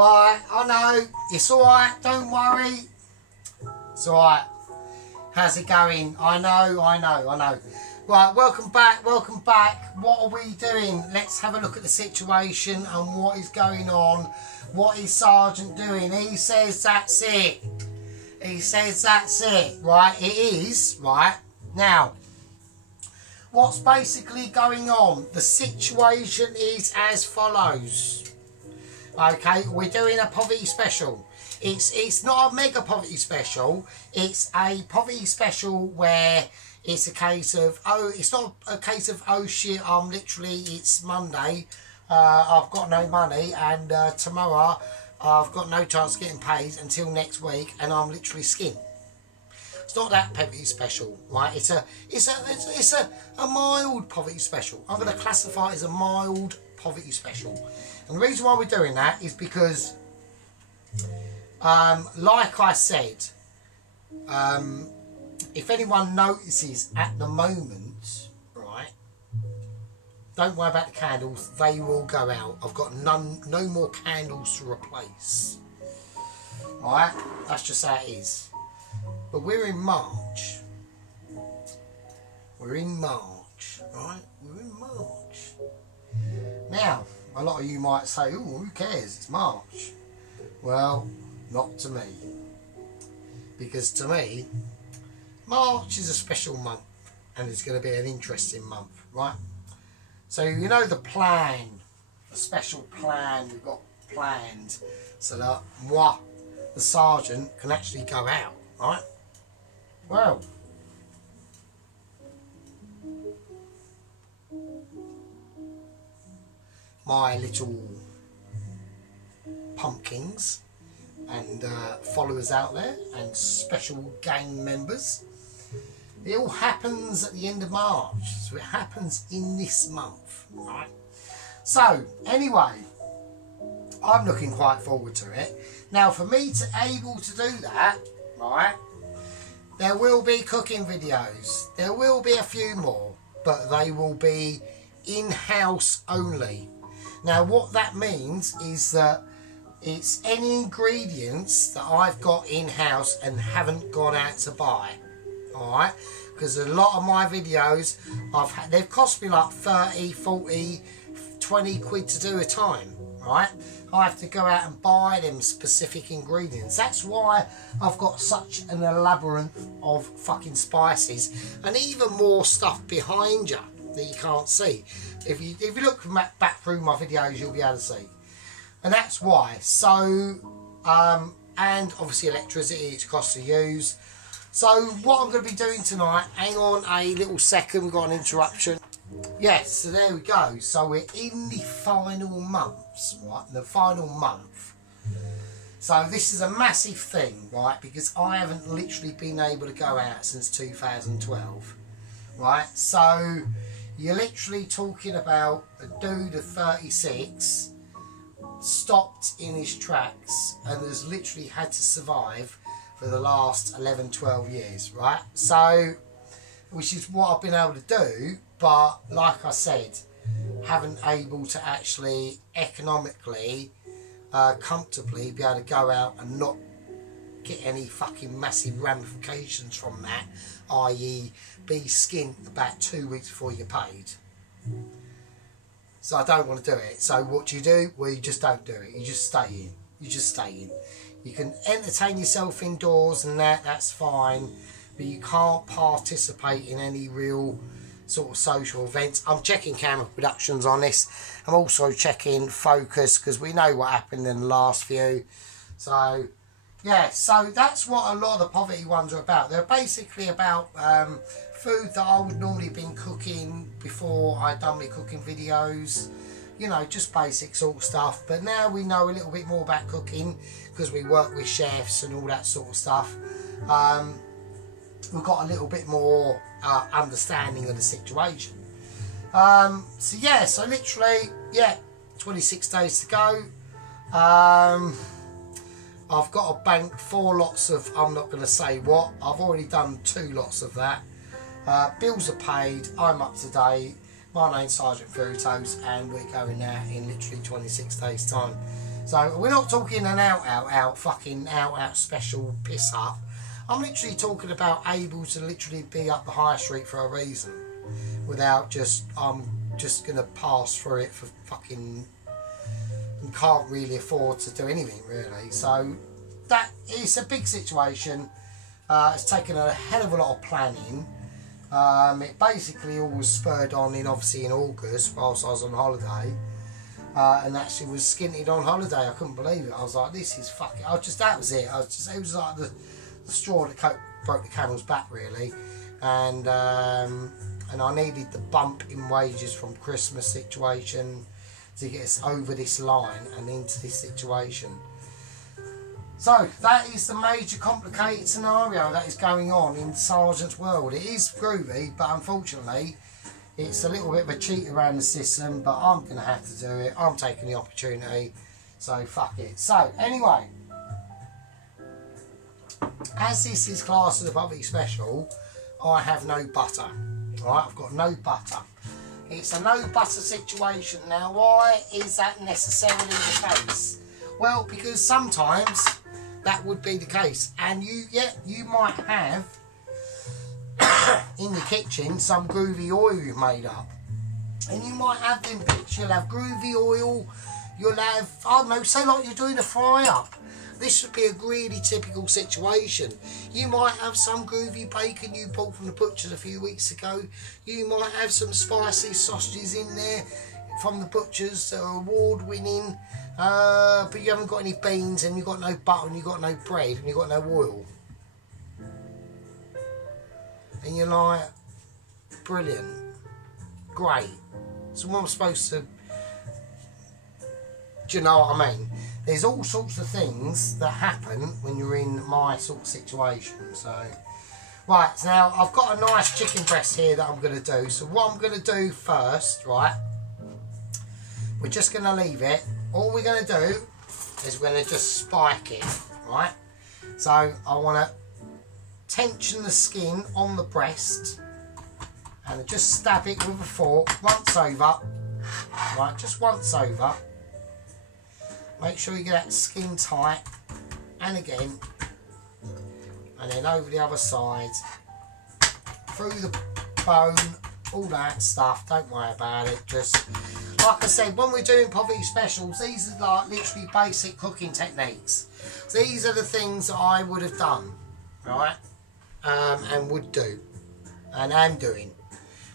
Right, I know. It's alright, don't worry. It's alright. How's it going? I know. Right, welcome back. What are we doing? Let's have a look at the situation and what is going on. What is Sergeant doing? He says that's it. Right, it is. Right, now, what's basically going on? The situation is as follows. Okay, we're doing a poverty special. It's not a mega poverty special. It's a poverty special where it's a case of, oh, it's not a case of, oh shit, it's Monday, I've got no money, and tomorrow I've got no chance of getting paid until next week, and I'm literally skint. It's not that poverty special, right? It's a mild poverty special. I'm going to classify it as a mild poverty special. And the reason why we're doing that is because, like I said, if anyone notices at the moment, right, don't worry about the candles, they will go out. I've got no more candles to replace. Right, that's just how it is. But we're in March. Right? We're in March. Now, a lot of you might say, oh, who cares? It's March. Well, not to me. Because to me, March is a special month. And it's going to be an interesting month, right? So, you know the plan. The special plan we've got planned. So that moi, the sergeant, can actually go out, right? Well, my little pumpkins and followers out there and special gang members, it all happens at the end of March, so it happens in this month, right? So anyway, I'm looking quite forward to it. Now, for me to able to do that, right, there will be cooking videos, there will be a few more, but they will be in-house only. Now, what that means is that it's any ingredients that I've got in-house and haven't gone out to buy. Alright? Because a lot of my videos, they've cost me like 30, 40, 20 quid to do a time. Right? I have to go out and buy them specific ingredients. That's why I've got such an elaborate of fucking spices and even more stuff behind you that you can't see. If you look back through my videos, you'll be able to see. And that's why. So, and obviously electricity, it's cost to use. So what I'm going to be doing tonight, hang on a little second, we've got an interruption. Yes, so there we go. So we're in the final months, right? The final month. So this is a massive thing, right? Because I haven't literally been able to go out since 2012, right? So you're literally talking about a dude of 36 stopped in his tracks and has literally had to survive for the last 11, 12 years, right? So, which is what I've been able to do, but like I said, haven't able to actually economically, comfortably be able to go out and not get any fucking massive ramifications from that, i.e. be skint about 2 weeks before you're paid. So I don't want to do it. So what do? Well, you just don't do it. You just stay in. You can entertain yourself indoors and that's fine, but you can't participate in any real sort of social events. I'm checking camera productions on this. I'm also checking focus because we know what happened in the last few. So yeah, so that's what a lot of the poverty ones are about. They're basically about food that I would normally have been cooking before I'd done my cooking videos. You know, just basic sort of stuff. But now we know a little bit more about cooking because we work with chefs and all that sort of stuff. We've got a little bit more understanding of the situation. So yeah, so literally, yeah, 26 days to go. I've got to bank 4 lots of, I'm not going to say what, I've already done 2 lots of that. Bills are paid, I'm up to date. My name's Sergeant Frutos and we're going out in literally 26 days time. So we're not talking an out special piss up. I'm literally talking about able to literally be up the high street for a reason, without just just gonna pass through it for fucking, and can't really afford to do anything really. So that is a big situation. It's taken a hell of a lot of planning. It basically all was spurred on obviously in August whilst I was on holiday, and actually was skinted on holiday. I couldn't believe it. I was like, this is fucking. That was it. It was like the straw that broke the camel's back really, and I needed the bump in wages from Christmas situation to get us over this line and into this situation. So that is the major complicated scenario that is going on in Sergeant's world. It is groovy, but unfortunately it's a little bit of a cheat around the system, but I'm going to have to do it. I'm taking the opportunity, so fuck it. So anyway, as this is classed as a public special, I have no butter. Right, I've got no butter. It's a no butter situation. Now, why is that necessarily the case? Well, because sometimes that would be the case, and you might have in the kitchen some groovy oil you've made up, and you might have them bits. You'll have groovy oil. You'll have, I don't know, say like you're doing a fry up. This would be a really typical situation. You might have some groovy bacon you bought from the butcher's a few weeks ago. You might have some spicy sausages in there from the butcher's that are award-winning, but you haven't got any beans, and you've got no butter, and you've got no bread, and you've got no oil. And you're like, brilliant, great. So what am I supposed to... Do you know what I mean? There's all sorts of things that happen when you're in my sort of situation. So, right, so now I've got a nice chicken breast here that I'm going to do. So what I'm going to do first, right, we're just going to leave it. All we're going to do is we're going to just spike it, right? So I want to tension the skin on the breast and just stab it with a fork once over, right, just once over. Make sure you get that skin tight, and again, and then over the other side, through the bone, all that stuff. Don't worry about it. Just like I said, when we're doing poverty specials, these are like literally basic cooking techniques. These are the things that I would have done, right, and would do, and am doing,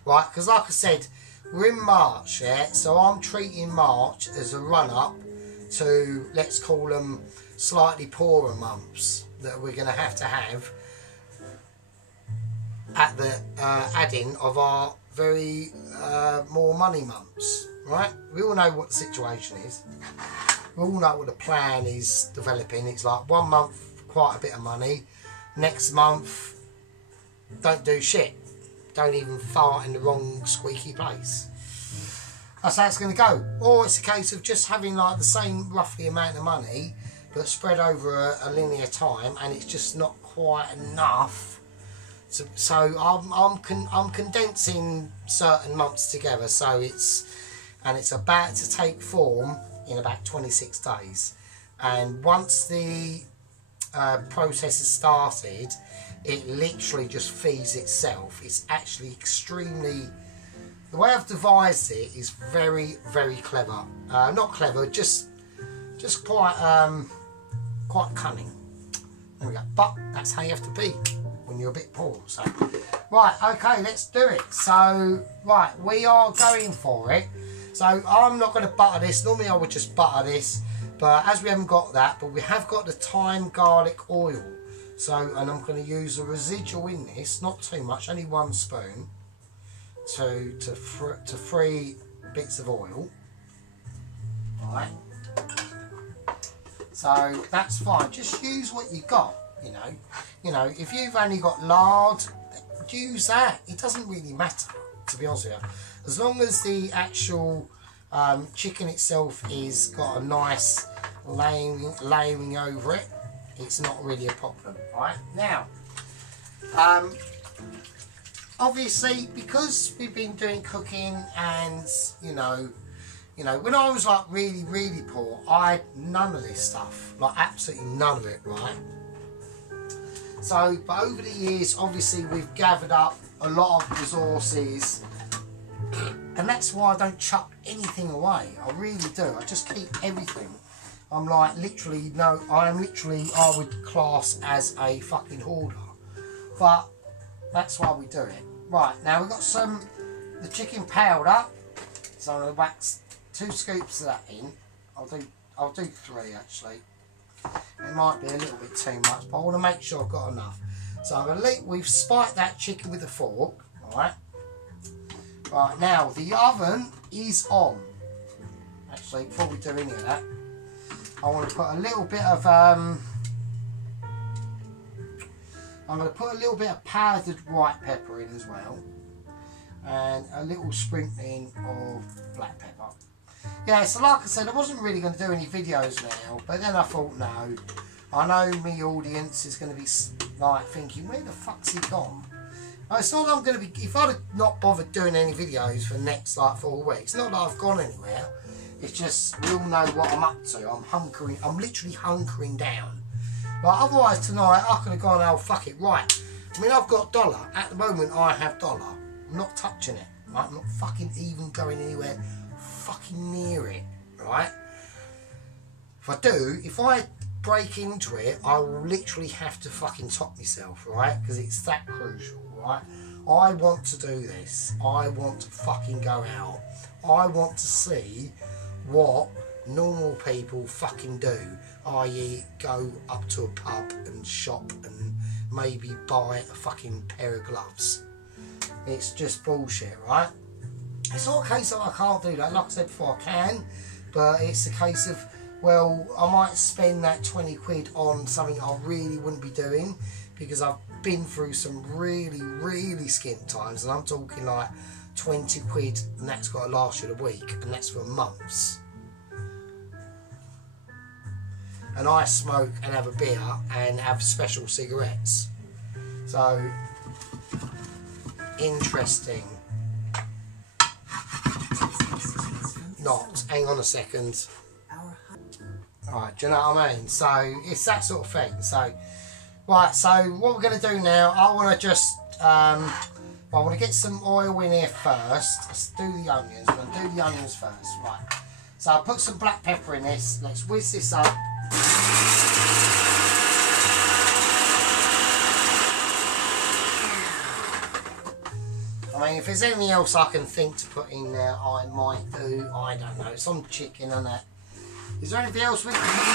right? Because like I said, we're in March, yeah. So I'm treating March as a run-up to, let's call them, slightly poorer months that we're going to have at the add-in of our very more money months, right? We all know what the situation is. We all know what the plan is developing. It's like 1 month, quite a bit of money. Next month, don't do shit. Don't even fart in the wrong squeaky place. That's how it's going to go. Or it's a case of just having like the same roughly amount of money, but spread over a linear time, and it's just not quite enough. So I'm condensing certain months together. So it's about to take form in about 26 days. And once the process has started, it literally just feeds itself. It's actually extremely... The way I've devised it is very, very clever. Not clever, just quite cunning. There we go. But that's how you have to be when you're a bit poor. So, right, okay, let's do it. So, right, we are going for it. So I'm not going to butter this. Normally I would just butter this, but as we haven't got that, but we have got the thyme garlic oil. So, and I'm going to use a residual in this, not too much, only 1 spoon. To 3 bits of oil, right? So that's fine. Just use what you got. You know, if you've only got lard, use that. It doesn't really matter, to be honest with you, as long as the actual chicken itself is got a nice layering over it. It's not really a problem, right? Now, obviously, because we've been doing cooking and, you know, You know, when I was like really poor, I had none of this stuff, like absolutely none of it, right? So, but over the years, obviously we've gathered up a lot of resources, and that's why I don't chuck anything away. I really do. I just keep everything. I'm like literally, no, I am literally, I would class as a fucking hoarder. But that's why we do it. Right, now we've got the chicken powder. So I'm going to whack 2 scoops of that in. I'll do 3 actually. It might be a little bit too much, but I want to make sure I've got enough. So I'm going to we've spiked that chicken with a fork. Alright. Right, now the oven is on. Actually, before we do any of that, I want to put a little bit of I'm going to put a little bit of powdered white pepper in as well, and a little sprinkling of black pepper. Yeah, so like I said, I wasn't really going to do any videos now, but then I thought, no, I know my audience is going to be like thinking, where the fuck's he gone? It's not that I'm going to be, if I'd have not bothered doing any videos for the next like 4 weeks, not that I've gone anywhere, it's just, we all know what I'm up to. I'm literally hunkering down. Like, otherwise tonight I could have gone, oh fuck it, right. I mean, I've got dollar. At the moment I have dollar. I'm not touching it. Right? I'm not fucking even going anywhere fucking near it. Right? If I break into it, I will literally have to fucking top myself, right? Because it's that crucial, right? I want to do this. I want to fucking go out. I want to see what normal people fucking do, i.e. go up to a pub and shop and maybe buy a fucking pair of gloves. It's just bullshit, right? It's not a case that I can't do that. Like I said before, I can, but it's a case of, well, I might spend that 20 quid on something I really wouldn't be doing, because I've been through some really skint times, and I'm talking like 20 quid, and that's got to last you a week, and that's for months. And I smoke and have a beer and have special cigarettes. So, interesting. Not. Hang on a second. Alright, do you know what I mean? So, it's that sort of thing. So, right, so what we're going to do now, I want to just, I want to get some oil in here first. Let's do the onions. We're going to do the onions first. Right. So, I'll put some black pepper in this. Let's whiz this up. I mean, if there's anything else I can think to put in there, I might do. I don't know. It's on chicken and that. Is there anything else we can put in there?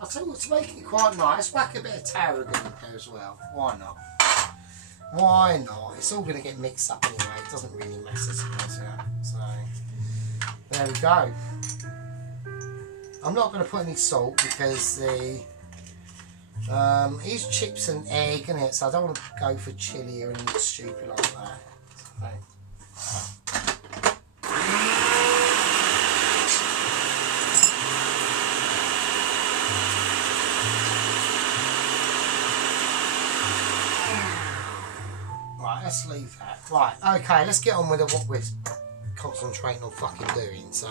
I'll tell you what, to make it quite nice, whack a bit of tarragon in there as well. Why not? Why not? It's all going to get mixed up anyway. It doesn't really matter to us, yeah. So, there we go. I'm not going to put any salt because the it's chips and egg, isn't it? So I don't want to go for chili or anything stupid like that. Right, let's leave that. Right, okay, let's get on with what we're concentrating on fucking doing. So,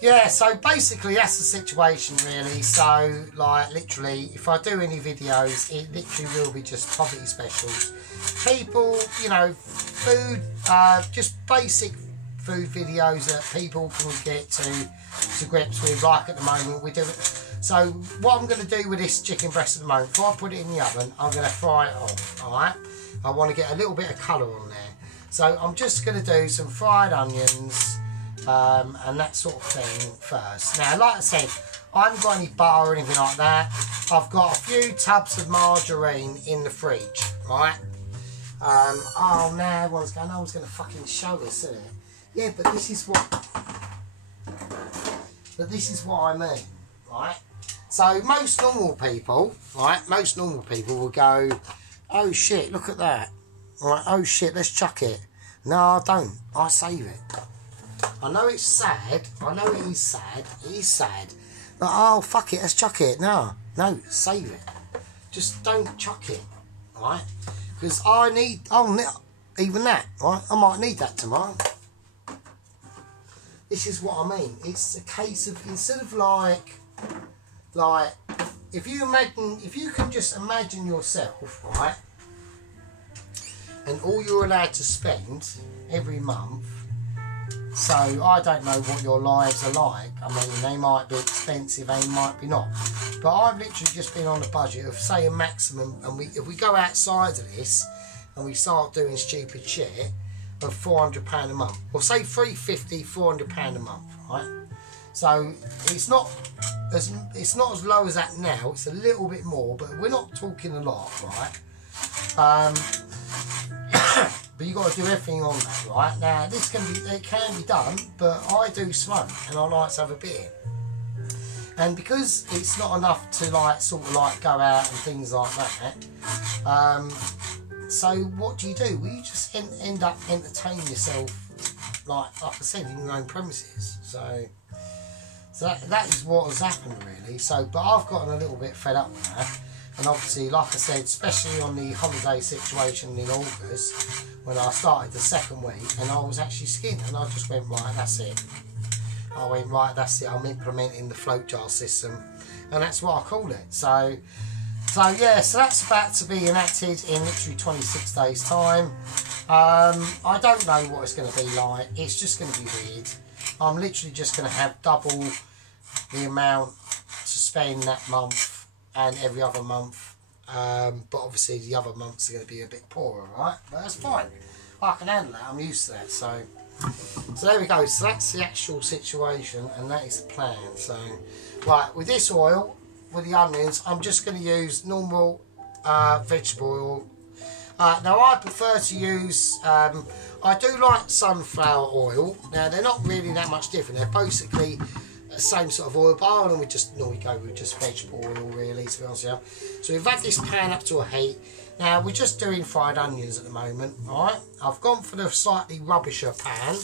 yeah, so basically that's the situation really. So, like, literally, if I do any videos, it literally will be just poverty specials. People, you know, food, just basic food videos that people can get to grips with. Like at the moment, we do it. So, what I'm going to do with this chicken breast at the moment, before I put it in the oven, I'm going to fry it off, alright? I want to get a little bit of colour on there. So, I'm just going to do some fried onions, and that sort of thing first. Now, like I said, I haven't got any butter or anything like that. I've got a few tubs of margarine in the fridge, right? Oh, now everyone's going, no one's going to fucking show this, isn't it? Yeah, but this is what I mean, right? So most normal people, right? Most normal people will go, oh shit, look at that. Right, oh shit, let's chuck it. No, I don't. I save it. I know it's sad. I know it is sad. It is sad. But, oh, fuck it, let's chuck it. No, save it. Just don't chuck it, right? because even that, right? I might need that tomorrow. This is what I mean. It's a case of, instead of like if you can just imagine yourself, right, and all you're allowed to spend every month. So I don't know what your lives are like. I mean, they might be expensive, they might be not. But I've literally just been on a budget of, say, a maximum, and if we go outside of this and we start doing stupid shit, of £400 a month, or say £350, £400 a month, right? So it's not as low as that now. It's a little bit more, but we're not talking a lot, right? But you got to do everything on that, right? Now this can be done, but I do smoke and I like to have a beer, and because it's not enough to sort of go out and things like that. So what do? Well, you just end up entertaining yourself, like I said, in your own premises. So that is what has happened, really. So, but I've gotten a little bit fed up with that. And obviously, like I said, especially on the holiday situation in August, when I started the second week, and I was actually skinned, and I just went, right, that's it. I went, right, that's it. I'm implementing the float jar system, and that's what I call it. So yeah, so that's about to be enacted in literally 26 days' time. I don't know what it's going to be like. It's just going to be weird. I'm literally just going to have double the amount to spend that month and every other month. But obviously the other months are going to be a bit poorer, right? But that's fine. I can handle that. I'm used to that. So there we go. So that's the actual situation, and that is the plan. So, right, with this oil, with the onions, I'm just going to use normal vegetable oil. Now I prefer to use, I do like sunflower oil. Now they're not really that much different. They're basically the same sort of oil, but I normally go with just vegetable oil, really, to be honest with you. So we've had this pan up to a heat. Now we're just doing fried onions at the moment, alright? I've gone for the slightly rubbisher pan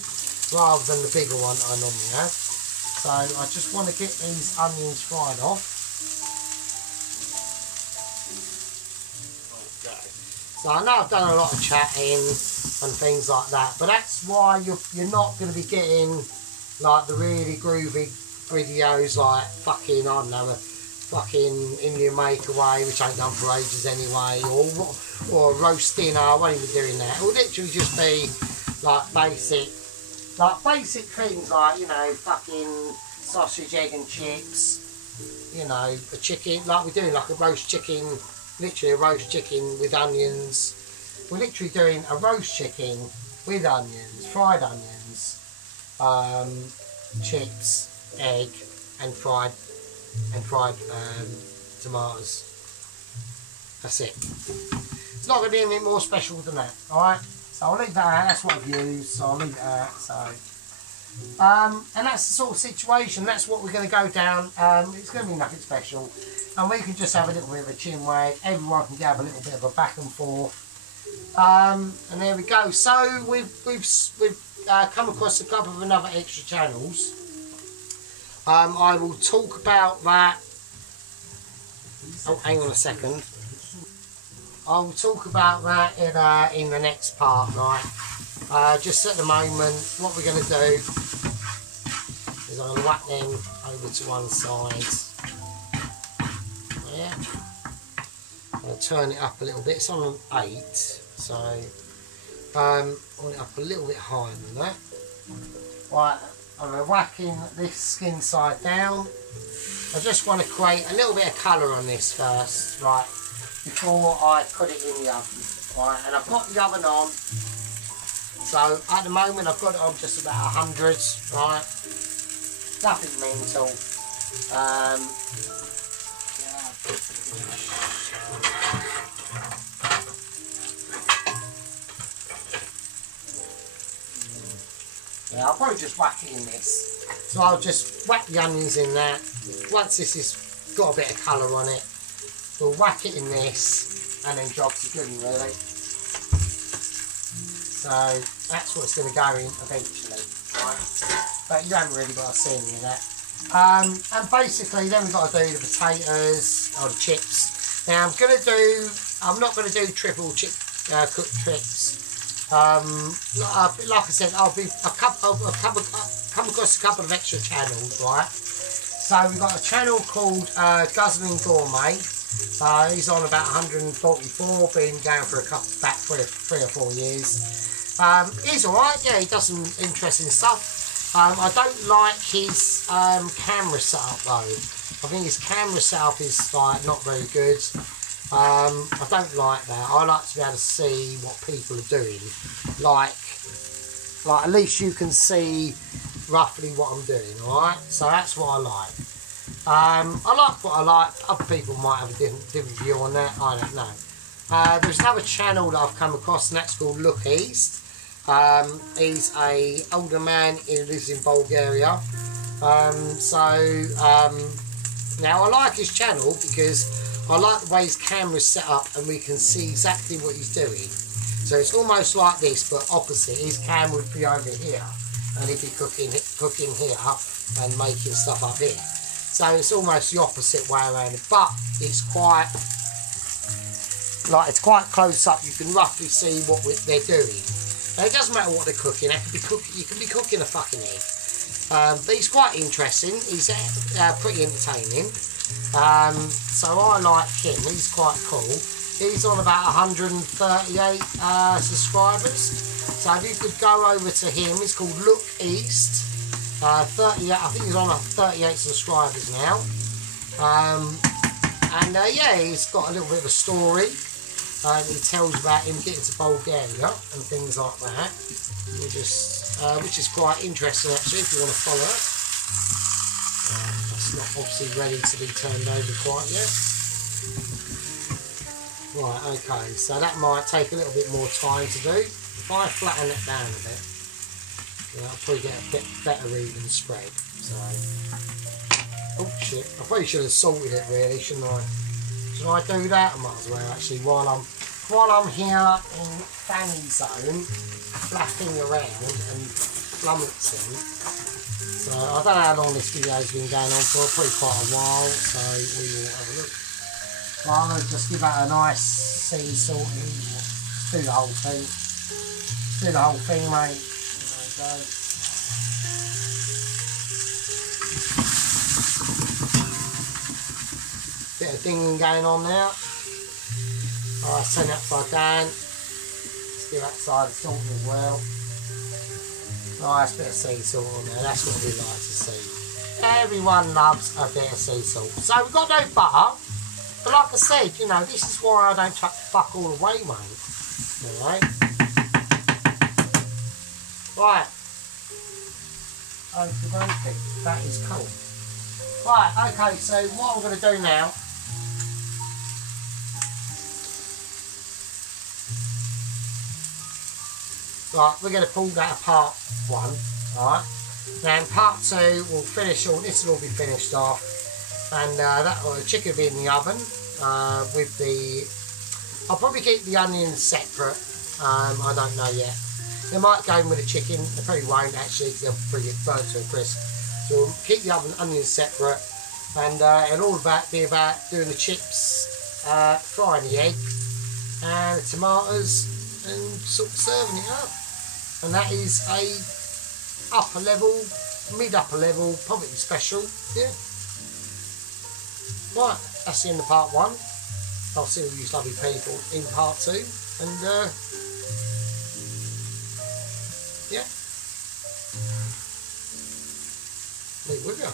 rather than the bigger one I normally have. So I just want to get these onions fried off. So I know I've done a lot of chatting and things like that, but that's why you're not going to be getting like the really groovy videos like fucking, I don't know, fucking Indian Makeaway, which I ain't done for ages anyway, or roast dinner. I won't be doing that. It'll literally just be like basic things like, you know, fucking sausage, egg and chips, you know, a chicken, like we're doing like a roast chicken. Literally a roast chicken with onions. We're literally doing a roast chicken with onions, fried onions, chips, egg, and fried tomatoes. That's it. It's not going to be anything more special than that. All right. So I'll leave that out. That's what I've used. So I'll leave it out. So. And that's the sort of situation. That's what we're going to go down. It's going to be nothing special. And we can just have a little bit of a chin wag. Everyone can have a little bit of a back and forth. And there we go. So we've come across a couple of other extra channels. I will talk about that. Oh, hang on a second. I will talk about that in the next part, right? Just at the moment, what we're going to do is I'm going to whack them over to one side. Yeah. I'm going to turn it up a little bit. It's on an 8, so I want it up a little bit higher than that. Right, I'm going to whack in this skin side down. I just want to create a little bit of colour on this first, right, before I put it in the oven. Right, and I've got the oven on. So at the moment I've got it on just about 100, right? Nothing mental. Yeah, I'll probably just whack it in this. So I'll just whack the onions in that. Once this has got a bit of colour on it, we'll whack it in this and then drop the goodie, really. So that's what's going to go in eventually, right? But you haven't really got to see any of that. And basically then we've got to do the potatoes or the chips. Now I'm not going to do triple chip cook tricks. Like I said, I've come across a couple of extra channels, right? So we've got a channel called Guzzling Gourmet. He's on about 144, been going for about three or 4 years. He's alright, yeah, he does some interesting stuff. I don't like his camera setup though. I think his camera setup is like not very good. I don't like that. I like to be able to see what people are doing. Like at least you can see roughly what I'm doing, alright? So that's what I like. I like what I like. Other people might have a different view on that. I don't know. There's another channel that I've come across, and that's called Look East. He's a older man who lives in Bulgaria. Now I like his channel because I like the way his camera's set up and we can see exactly what he's doing. So it's almost like this, but opposite. His camera would be over here, and he'd be cooking here and making stuff up here. So it's almost the opposite way around it, but it's quite close up. You can roughly see what they're doing. Now, it doesn't matter what they're cooking. You can be cooking a fucking egg. But he's quite interesting. He's pretty entertaining. So I like him. He's quite cool. He's on about 138 subscribers. So if you could go over to him, it's called Look East. 38. I think he's on 38 subscribers now. Yeah, he's got a little bit of a story. He tells about him getting to Bulgaria and things like that. Which is quite interesting actually, if you want to follow it. That's not obviously ready to be turned over quite yet. Right, okay, so that might take a little bit more time to do. If I flatten it down a bit, I'll probably get a bit better even spread. So, oh shit, I probably should have salted it really, shouldn't I? Should I do that? I might as well actually while I'm here in Fanny Zone, flapping around and flummoxing. So I don't know how long this video's been going on for, probably quite a while, so we will have a look. Well, I'm going to just give that a nice sea salting. Do the whole thing. Do the whole thing, mate. There we go. Bit of dinging going on now. I'll send that for Dan. Let's give that side salt as well. Nice bit of sea salt on there. That's what we like to see. Everyone loves a bit of sea salt. So we've got no butter. But like I said, you know, this is why I don't chuck fuck all away, mate. Alright. Right. Okay, that is cool. Right, okay, so what I'm going to do now. Right, we're going to pull that apart one. Alright. Then part two, we'll finish all, this will all be finished off. And the chicken will be in the oven with the... I'll probably keep the onions separate. I don't know yet. They might go in with the chicken. They probably won't actually because they'll probably get burnt to a crisp. So we'll keep the onions separate. And it'll all be about doing the chips, frying the egg and the tomatoes and sort of serving it up. And that is a upper level, mid-upper level, probably special. Yeah. Right, that's the end of part one. I'll see all you lovely people in part two, and yeah, leave with you.